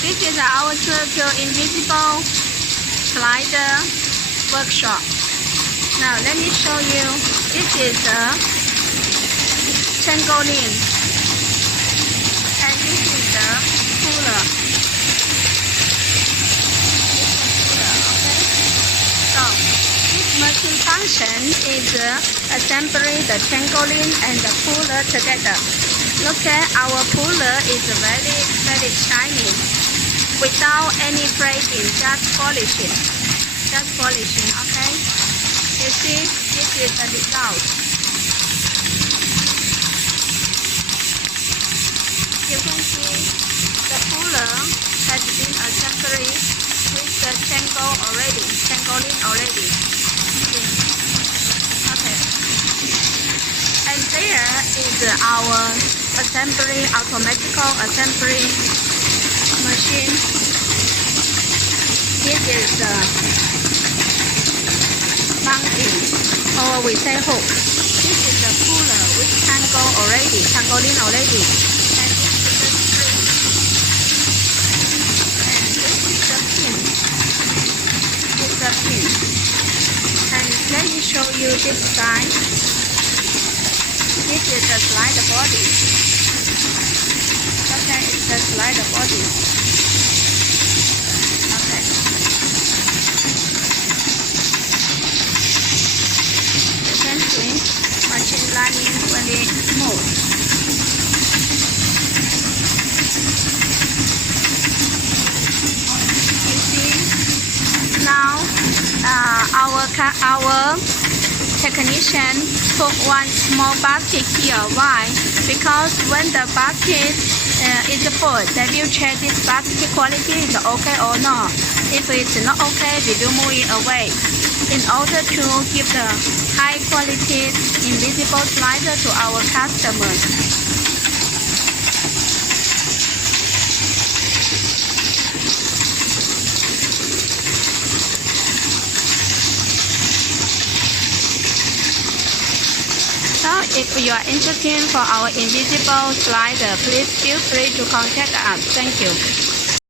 This is our QLQ invisible slider workshop. Now let me show you. This is the tangling, and this is the puller. So this machine function is assembling the tangling and the puller together. Look at our puller is very shiny, without any breaking, just polishing. Okay. You see, this is the result. You can see the puller has been assembled with the tangling already. Okay. And there is our automatical assembly machine. This is the mounting, or we say hook. This is the puller with tangling already. And this is the spring. And this is the pin. And let me show you this side. This is the slider body. Okay, it's the slider body. Okay. You can see machine running very smooth. You see, now our technician put one small basket here. Why? Because when the basket is full, they will check this basket quality is okay or not. If it's not okay, we will move it away in order to give the high quality invisible slider to our customers. So if you are interested for our invisible slider, please feel free to contact us. Thank you.